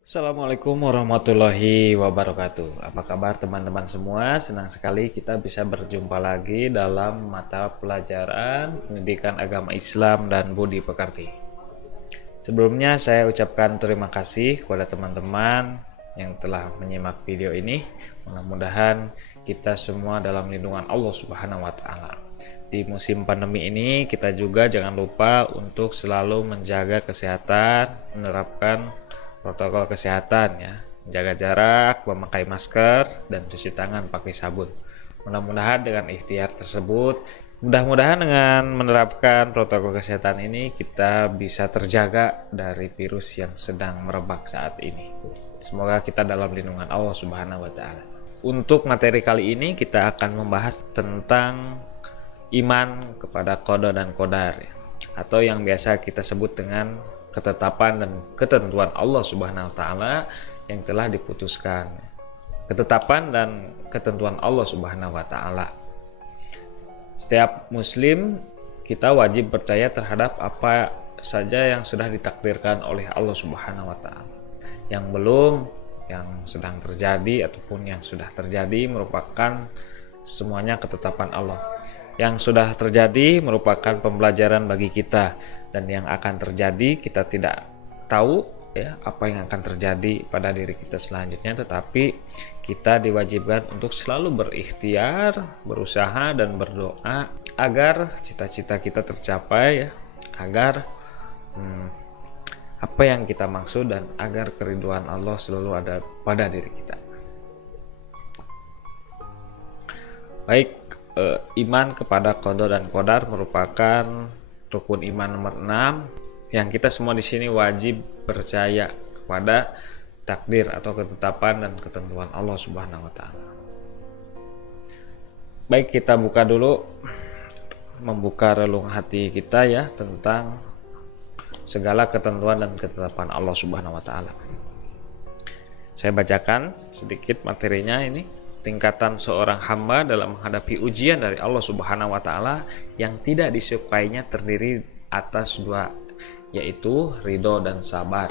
Assalamualaikum warahmatullahi wabarakatuh. Apa kabar teman-teman semua? Senang sekali kita bisa berjumpa lagi dalam mata pelajaran Pendidikan Agama Islam dan Budi Pekerti. Sebelumnya saya ucapkan terima kasih kepada teman-teman yang telah menyimak video ini. Mudah-mudahan kita semua dalam lindungan Allah Subhanahu wa taala. Di musim pandemi ini kita juga jangan lupa untuk selalu menjaga kesehatan, menerapkan protokol kesehatan ya, menjaga jarak, memakai masker, dan cuci tangan pakai sabun. Mudah-mudahan dengan ikhtiar tersebut, mudah-mudahan dengan menerapkan protokol kesehatan ini kita bisa terjaga dari virus yang sedang merebak saat ini. Semoga kita dalam lindungan Allah Subhanahu wa taala. Untuk materi kali ini kita akan membahas tentang iman kepada qada dan qadar ya, atau yang biasa kita sebut dengan ketetapan dan ketentuan Allah Subhanahu wa taala yang telah diputuskan. Ketetapan dan ketentuan Allah Subhanahu wa taala. Setiap muslim kita wajib percaya terhadap apa saja yang sudah ditakdirkan oleh Allah Subhanahu wa taala. Yang belum, yang sedang terjadi ataupun yang sudah terjadi merupakan semuanya ketetapan Allah. Yang sudah terjadi merupakan pembelajaran bagi kita, dan yang akan terjadi kita tidak tahu ya apa yang akan terjadi pada diri kita selanjutnya, tetapi kita diwajibkan untuk selalu berikhtiar, berusaha dan berdoa agar cita-cita kita tercapai ya, agar apa yang kita maksud dan agar keriduan Allah selalu ada pada diri kita. Baik, iman kepada qada dan qadar merupakan rukun iman nomor 6 yang kita semua di sini wajib percaya kepada takdir atau ketetapan dan ketentuan Allah Subhanahu wa taala. Baik, kita buka dulu, membuka relung hati kita ya tentang segala ketentuan dan ketetapan Allah Subhanahu wa taala. Saya bacakan sedikit materinya ini. Tingkatan seorang hamba dalam menghadapi ujian dari Allah Subhanahu wa taala yang tidak disukainya terdiri atas dua, yaitu ridho dan sabar.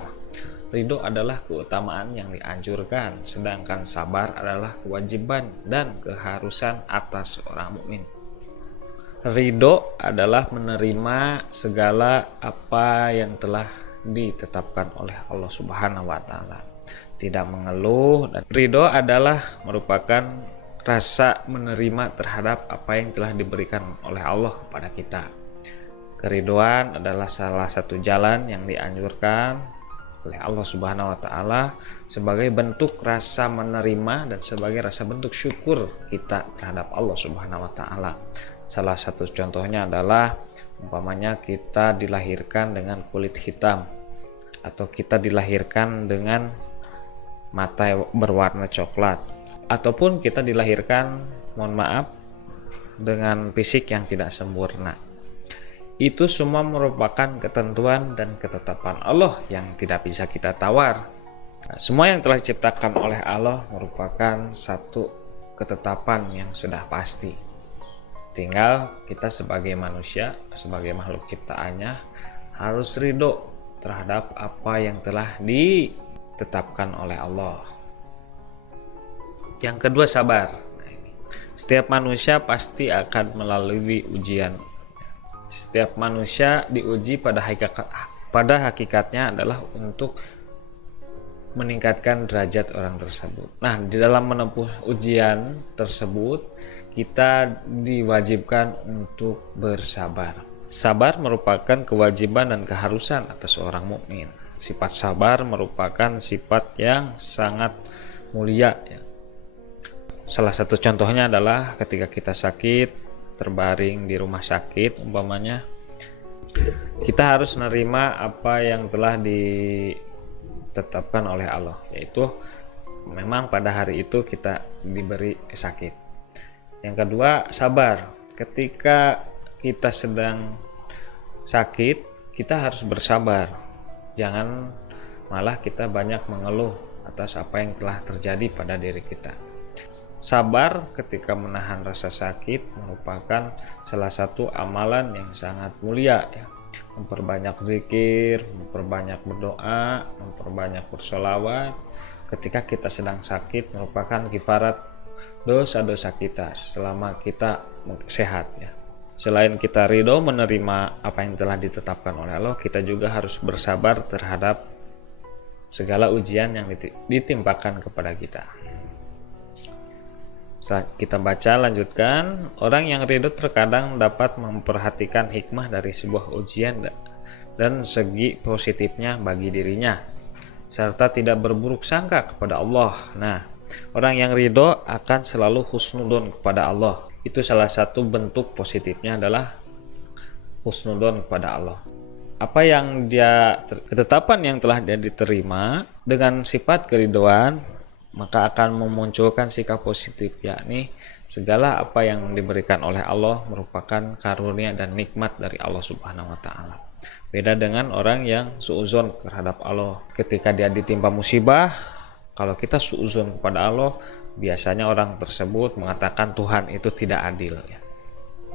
Ridho adalah keutamaan yang dianjurkan, sedangkan sabar adalah kewajiban dan keharusan atas seorang mukmin. Ridho adalah menerima segala apa yang telah ditetapkan oleh Allah Subhanahu wa taala, tidak mengeluh, dan ridho adalah merupakan rasa menerima terhadap apa yang telah diberikan oleh Allah kepada kita. Keriduan adalah salah satu jalan yang dianjurkan oleh Allah Subhanahu wa taala sebagai bentuk rasa menerima dan sebagai rasa bentuk syukur kita terhadap Allah Subhanahu wa taala. Salah satu contohnya adalah umpamanya kita dilahirkan dengan kulit hitam atau kita dilahirkan dengan mata berwarna coklat, ataupun kita dilahirkan, mohon maaf, dengan fisik yang tidak sempurna. Itu semua merupakan ketentuan dan ketetapan Allah yang tidak bisa kita tawar. Semua yang telah diciptakan oleh Allah merupakan satu ketetapan yang sudah pasti. Tinggal kita sebagai manusia, sebagai makhluk ciptaannya, harus ridho terhadap apa yang telah ditetapkan oleh Allah. Yang kedua, sabar. Setiap manusia pasti akan melalui ujian. Setiap manusia diuji pada hakikatnya adalah untuk meningkatkan derajat orang tersebut. Nah, di dalam menempuh ujian tersebut kita diwajibkan untuk bersabar. Sabar merupakan kewajiban dan keharusan atas seorang mukmin. Sifat sabar merupakan sifat yang sangat mulia ya. Salah satu contohnya adalah ketika kita sakit, terbaring di rumah sakit umpamanya, kita harus menerima apa yang telah ditetapkan oleh Allah, yaitu memang pada hari itu kita diberi sakit. Yang kedua, sabar. Ketika kita sedang sakit, kita harus bersabar. Jangan malah kita banyak mengeluh atas apa yang telah terjadi pada diri kita. Sabar ketika menahan rasa sakit merupakan salah satu amalan yang sangat mulia ya. memperbanyak zikir, memperbanyak berdoa, memperbanyak bersolawat ketika kita sedang sakit merupakan kifarat dosa-dosa kita selama kita sehat ya. Selain kita ridho menerima apa yang telah ditetapkan oleh Allah, kita juga harus bersabar terhadap segala ujian yang ditimpakan kepada kita. Saat kita baca lanjutkan, orang yang ridho terkadang dapat memperhatikan hikmah dari sebuah ujian dan segi positifnya bagi dirinya, serta tidak berburuk sangka kepada Allah. Nah, orang yang ridho akan selalu husnudon kepada Allah. Itu salah satu bentuk positifnya adalah husnudon kepada Allah. Apa yang ketetapan yang telah dia diterima dengan sifat keridoan, maka akan memunculkan sikap positif, yakni segala apa yang diberikan oleh Allah merupakan karunia dan nikmat dari Allah Subhanahu wa taala. Beda dengan orang yang suuzon terhadap Allah. Ketika dia ditimpa musibah, kalau kita suuzon kepada Allah, biasanya orang tersebut mengatakan Tuhan itu tidak adil ya.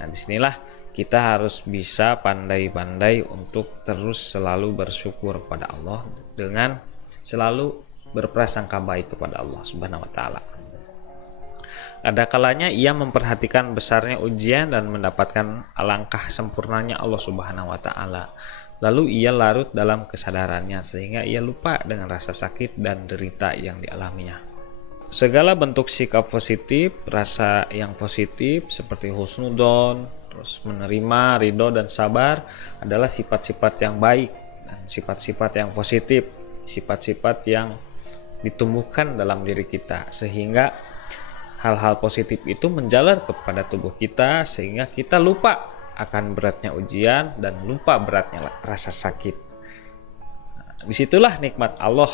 Nah, disinilah kita harus bisa pandai-pandai untuk terus selalu bersyukur kepada Allah dengan selalu berprasangka baik kepada Allah Subhanahu wa taala. Ada kalanya ia memperhatikan besarnya ujian dan mendapatkan alangkah sempurnanya Allah Subhanahu wa taala. Lalu ia larut dalam kesadarannya sehingga ia lupa dengan rasa sakit dan derita yang dialaminya. Segala bentuk sikap positif, rasa yang positif seperti husnudon, terus menerima, ridho dan sabar adalah sifat-sifat yang baik dan sifat-sifat yang positif, sifat-sifat yang ditumbuhkan dalam diri kita sehingga hal-hal positif itu menjalar kepada tubuh kita sehingga kita lupa akan beratnya ujian dan lupa beratnya rasa sakit. Nah, disitulah nikmat Allah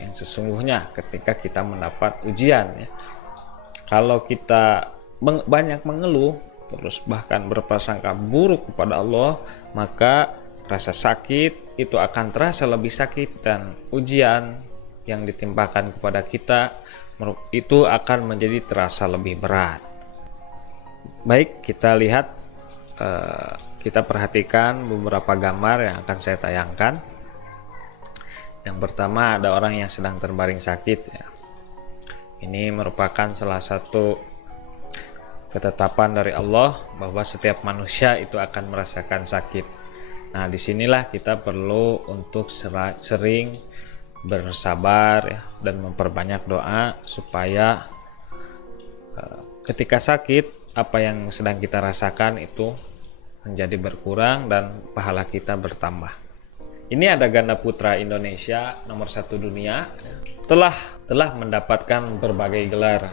yang sesungguhnya ketika kita mendapat ujian ya. Kalau kita banyak mengeluh terus bahkan berprasangka buruk kepada Allah, maka rasa sakit itu akan terasa lebih sakit dan ujian yang ditimpakan kepada kita itu akan menjadi terasa lebih berat. Baik, kita lihat, kita perhatikan beberapa gambar yang akan saya tayangkan. Yang pertama ada orang yang sedang terbaring sakit ya. Ini merupakan salah satu ketetapan dari Allah bahwa setiap manusia itu akan merasakan sakit. Nah, disinilah kita perlu untuk sering bersabar ya, dan memperbanyak doa supaya ketika sakit apa yang sedang kita rasakan itu menjadi berkurang dan pahala kita bertambah. Ini ada ganda putra Indonesia nomor 1 dunia telah mendapatkan berbagai gelar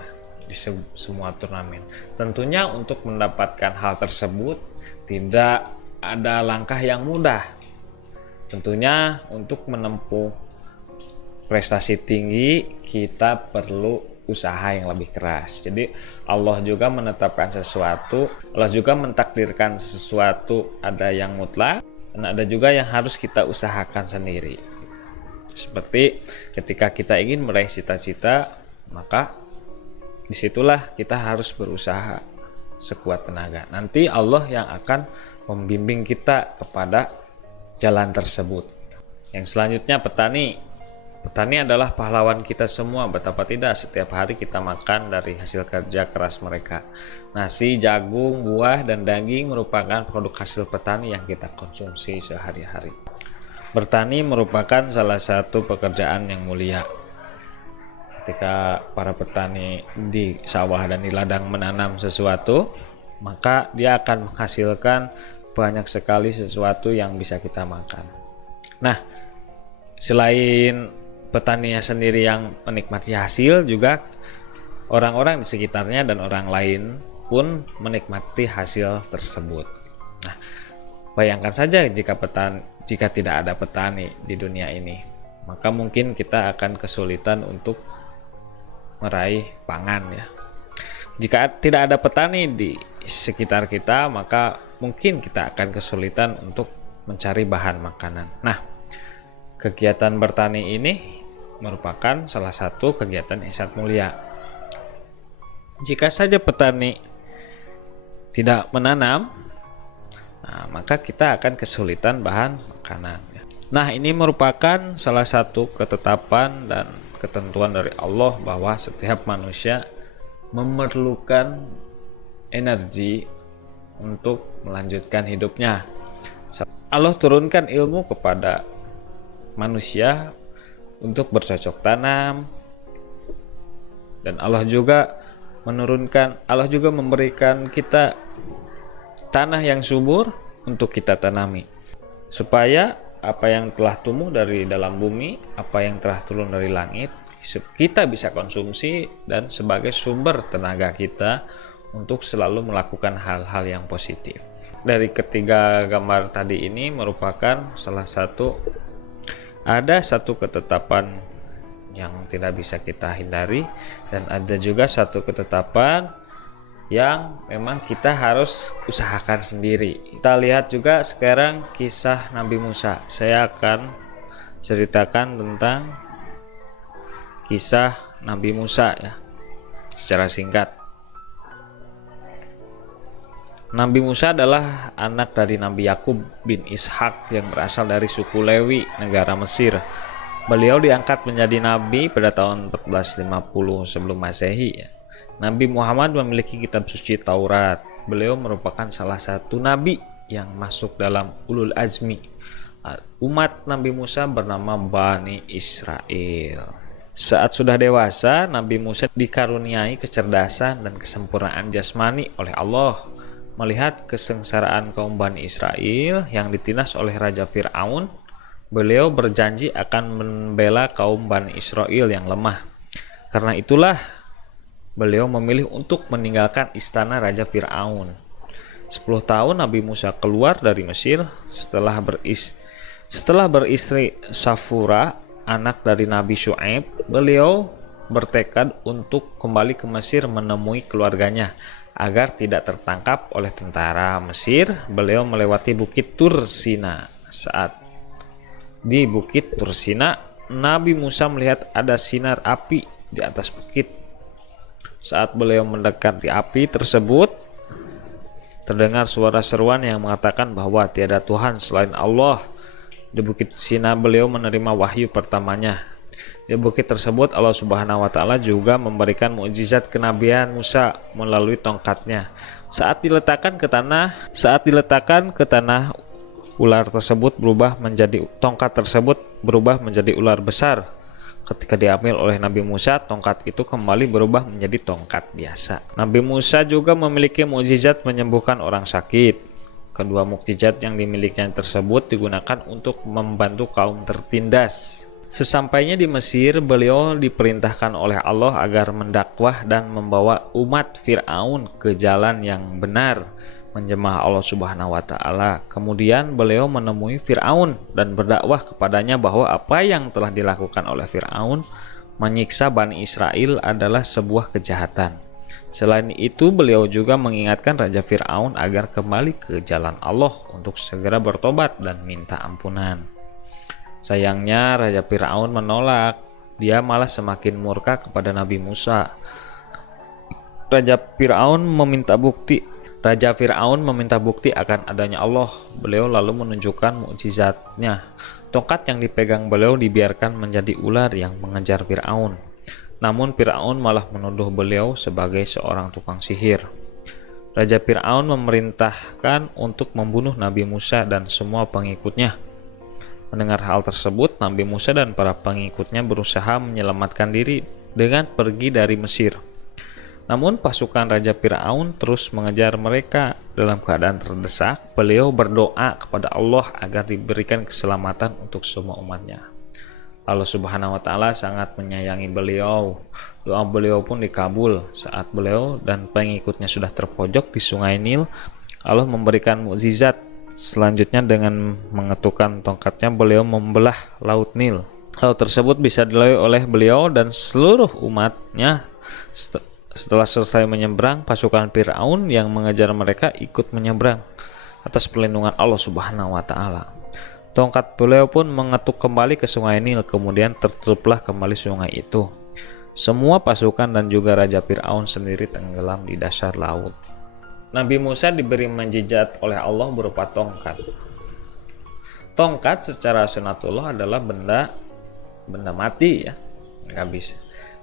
di semua turnamen. Tentunya untuk mendapatkan hal tersebut tidak ada langkah yang mudah. Tentunya untuk menempuh prestasi tinggi kita perlu usaha yang lebih keras. Jadi Allah juga menetapkan sesuatu, Allah juga mentakdirkan sesuatu, ada yang mutlak dan ada juga yang harus kita usahakan sendiri. Seperti ketika kita ingin meraih cita-cita, maka disitulah kita harus berusaha sekuat tenaga. Nanti Allah yang akan membimbing kita kepada jalan tersebut. Yang selanjutnya petani. Petani adalah pahlawan kita semua, betapa tidak setiap hari kita makan dari hasil kerja keras mereka. Nasi, jagung, buah, dan daging merupakan produk hasil petani yang kita konsumsi sehari-hari. Bertani merupakan salah satu pekerjaan yang mulia. Ketika para petani di sawah dan di ladang menanam sesuatu, maka dia akan menghasilkan banyak sekali sesuatu yang bisa kita makan. Nah, selain petaninya sendiri yang menikmati hasil, juga orang-orang di sekitarnya dan orang lain pun menikmati hasil tersebut. Nah, bayangkan saja jika tidak ada petani di dunia ini, maka mungkin kita akan kesulitan untuk meraih pangan ya. Jika tidak ada petani di sekitar kita, maka mungkin kita akan kesulitan untuk mencari bahan makanan. Nah, kegiatan bertani ini merupakan salah satu kegiatan yang sangat mulia. Jika saja petani tidak menanam, Nah, maka kita akan kesulitan bahan makanan. Nah, ini merupakan salah satu ketetapan dan ketentuan dari Allah bahwa setiap manusia memerlukan energi untuk melanjutkan hidupnya. Allah turunkan ilmu kepada manusia untuk bercocok tanam, dan Allah juga memberikan kita tanah yang subur untuk kita tanami, supaya apa yang telah tumbuh dari dalam bumi, apa yang telah turun dari langit, kita bisa konsumsi dan sebagai sumber tenaga kita untuk selalu melakukan hal-hal yang positif. Dari ketiga gambar tadi ini merupakan ada satu ketetapan yang tidak bisa kita hindari, dan ada juga satu ketetapan yang memang kita harus usahakan sendiri. Kita lihat juga sekarang kisah Nabi Musa. Saya akan ceritakan tentang kisah Nabi Musa ya, secara singkat. Nabi Musa adalah anak dari Nabi Yakub bin Ishak yang berasal dari suku Lewi, negara Mesir. Beliau diangkat menjadi nabi pada tahun 1450 sebelum Masehi ya. Nabi Muhammad memiliki kitab suci Taurat. Beliau merupakan salah satu nabi yang masuk dalam ulul azmi. Umat Nabi Musa bernama Bani Israel. Saat sudah dewasa, Nabi Musa dikaruniai kecerdasan dan kesempurnaan jasmani oleh Allah. Melihat kesengsaraan kaum Bani Israel yang ditindas oleh Raja Fir'aun, beliau berjanji akan membela kaum Bani Israel yang lemah. Karena itulah beliau memilih untuk meninggalkan istana Raja Fir'aun. 10 tahun Nabi Musa keluar dari Mesir setelah beristri Safura, anak dari Nabi Syu'aib. Beliau bertekad untuk kembali ke Mesir menemui keluarganya agar tidak tertangkap oleh tentara Mesir. Beliau melewati Bukit Tursina. Saat di Bukit Tursina, Nabi Musa melihat ada sinar api di atas bukit. Saat beliau mendekati api tersebut, terdengar suara seruan yang mengatakan bahwa tiada Tuhan selain Allah. Di Bukit Sina beliau menerima wahyu pertamanya. Di bukit tersebut Allah Subhanahu wa taala juga memberikan mukjizat kenabian Musa melalui tongkatnya. Saat diletakkan ke tanah, tongkat tersebut berubah menjadi ular besar. Ketika diambil oleh Nabi Musa, tongkat itu kembali berubah menjadi tongkat biasa. Nabi Musa juga memiliki mukjizat menyembuhkan orang sakit. Kedua mukjizat yang dimilikinya tersebut digunakan untuk membantu kaum tertindas. Sesampainya di Mesir, beliau diperintahkan oleh Allah agar mendakwah dan membawa umat Fir'aun ke jalan yang benar, menjemaah Allah Subhanahu wa taala. Kemudian beliau menemui Fir'aun dan berdakwah kepadanya bahwa apa yang telah dilakukan oleh Fir'aun, menyiksa Bani Israel, adalah sebuah kejahatan. Selain itu, beliau juga mengingatkan Raja Fir'aun agar kembali ke jalan Allah untuk segera bertobat dan minta ampunan. Sayangnya Raja Fir'aun menolak. Dia malah semakin murka kepada Nabi Musa. Raja Fir'aun meminta bukti akan adanya Allah. Beliau lalu menunjukkan mukjizatnya. Tongkat yang dipegang beliau dibiarkan menjadi ular yang mengejar Fir'aun. Namun Fir'aun malah menuduh beliau sebagai seorang tukang sihir. Raja Fir'aun memerintahkan untuk membunuh Nabi Musa dan semua pengikutnya. Mendengar hal tersebut, Nabi Musa dan para pengikutnya berusaha menyelamatkan diri dengan pergi dari Mesir. Namun pasukan Raja Fir'aun terus mengejar mereka. Dalam keadaan terdesak, beliau berdoa kepada Allah agar diberikan keselamatan untuk semua umatnya. Allah Subhanahu wa taala sangat menyayangi beliau. Doa beliau pun dikabul. Saat beliau dan pengikutnya sudah terpojok di Sungai Nil, Allah memberikan mukjizat. Selanjutnya dengan mengetukkan tongkatnya, beliau membelah Laut Nil. Laut tersebut bisa dilalui oleh beliau dan seluruh umatnya. Setelah selesai menyeberang, pasukan Fir'aun yang mengejar mereka ikut menyeberang atas perlindungan Allah Subhanahu wa taala. Tongkat beliau pun mengetuk kembali ke Sungai Nil, kemudian tertutuplah kembali sungai itu. Semua pasukan dan juga Raja Fir'aun sendiri tenggelam di dasar laut. Nabi Musa diberi mukjizat oleh Allah berupa tongkat. Tongkat secara sunatullah adalah benda mati ya, nggak bisa.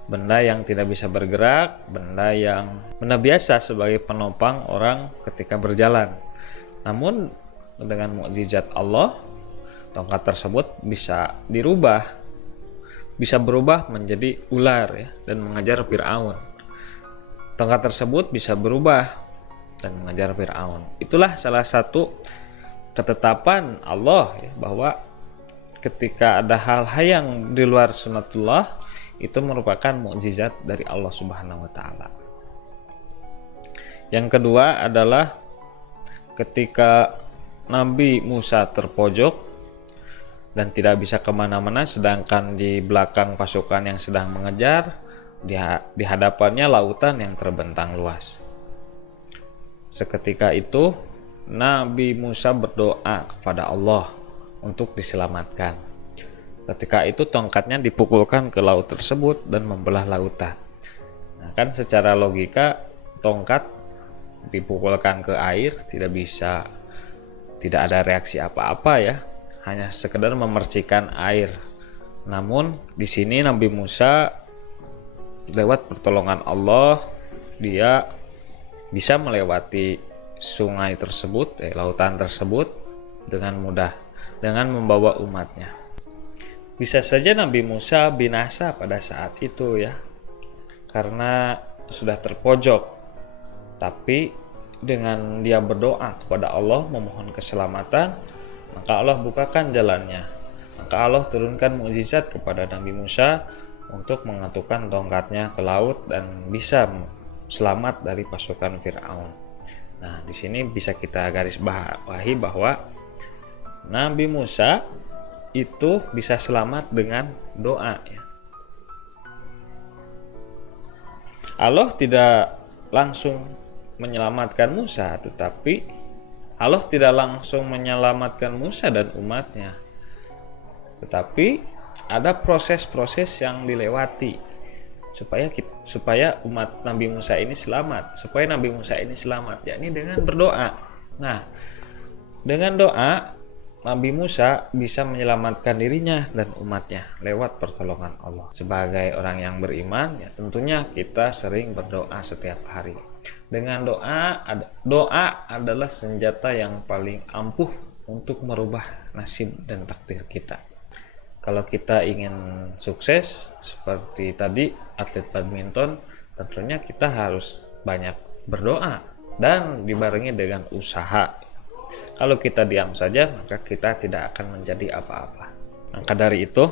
Benda yang tidak bisa bergerak, benda biasa sebagai penopang orang ketika berjalan. Namun dengan mukjizat Allah, tongkat tersebut bisa berubah menjadi ular ya, dan mengejar Fir'aun. Tongkat tersebut bisa berubah dan mengejar Fir'aun. Itulah salah satu ketetapan Allah ya, bahwa ketika ada hal-hal yang di luar sunatullah itu merupakan mukjizat dari Allah Subhanahu wa taala. Yang kedua adalah ketika Nabi Musa terpojok dan tidak bisa kemana-mana, sedangkan di belakang pasukan yang sedang mengejar, di hadapannya lautan yang terbentang luas. Seketika itu Nabi Musa berdoa kepada Allah untuk diselamatkan. Ketika itu tongkatnya dipukulkan ke laut tersebut dan membelah lautan. Nah, kan secara logika tongkat dipukulkan ke air tidak ada reaksi apa-apa ya, hanya sekedar memercikan air. Namun di sini Nabi Musa lewat pertolongan Allah dia bisa melewati sungai tersebut, lautan tersebut dengan mudah dengan membawa umatnya. Bisa saja Nabi Musa binasa pada saat itu ya, karena sudah terpojok. Tapi dengan dia berdoa kepada Allah memohon keselamatan, maka Allah bukakan jalannya. Maka Allah turunkan mukjizat kepada Nabi Musa untuk mengetukkan tongkatnya ke laut dan bisa selamat dari pasukan Fir'aun. Nah, di sini bisa kita garis bawahi bahwa Nabi Musa itu bisa selamat dengan doa ya. Allah tidak langsung menyelamatkan Musa, tetapi Allah tidak langsung menyelamatkan Musa dan umatnya. Tetapi ada proses-proses yang dilewati supaya umat Nabi Musa ini selamat, yakni dengan berdoa. Nah, dengan doa Nabi Musa bisa menyelamatkan dirinya dan umatnya lewat pertolongan Allah. Sebagai orang yang beriman, ya tentunya kita sering berdoa setiap hari. Dengan doa adalah senjata yang paling ampuh untuk merubah nasib dan takdir kita. Kalau kita ingin sukses seperti tadi atlet badminton, tentunya kita harus banyak berdoa dan dibarengi dengan usaha. Kalau kita diam saja, maka kita tidak akan menjadi apa-apa. Maka dari itu,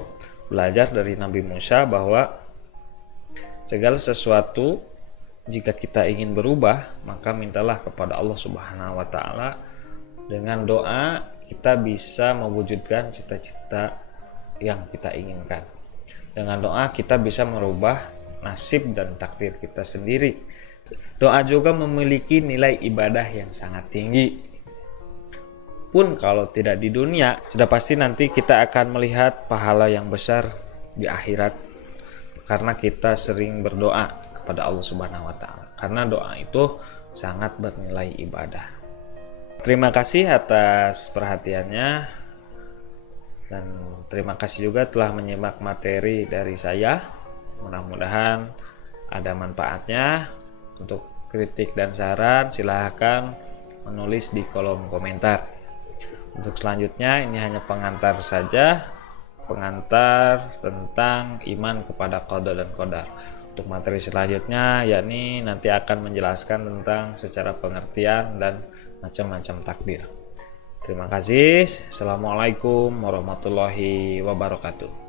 belajar dari Nabi Musa bahwa segala sesuatu jika kita ingin berubah, maka mintalah kepada Allah Subhanahu wa taala. Dengan doa kita bisa mewujudkan cita-cita yang kita inginkan. Dengan doa kita bisa merubah nasib dan takdir kita sendiri. Doa juga memiliki nilai ibadah yang sangat tinggi. Pun kalau tidak di dunia, sudah pasti nanti kita akan melihat pahala yang besar di akhirat karena kita sering berdoa kepada Allah Subhanahu wa taala. Karena doa itu sangat bernilai ibadah. Terima kasih atas perhatiannya. Dan terima kasih juga telah menyimak materi dari saya. Mudah-mudahan ada manfaatnya. Untuk kritik dan saran silahkan menulis di kolom komentar. Untuk selanjutnya ini hanya pengantar saja. Pengantar tentang iman kepada qada dan qadar. Untuk materi selanjutnya yakni nanti akan menjelaskan tentang secara pengertian dan macam-macam takdir. Terima kasih. Assalamualaikum warahmatullahi wabarakatuh.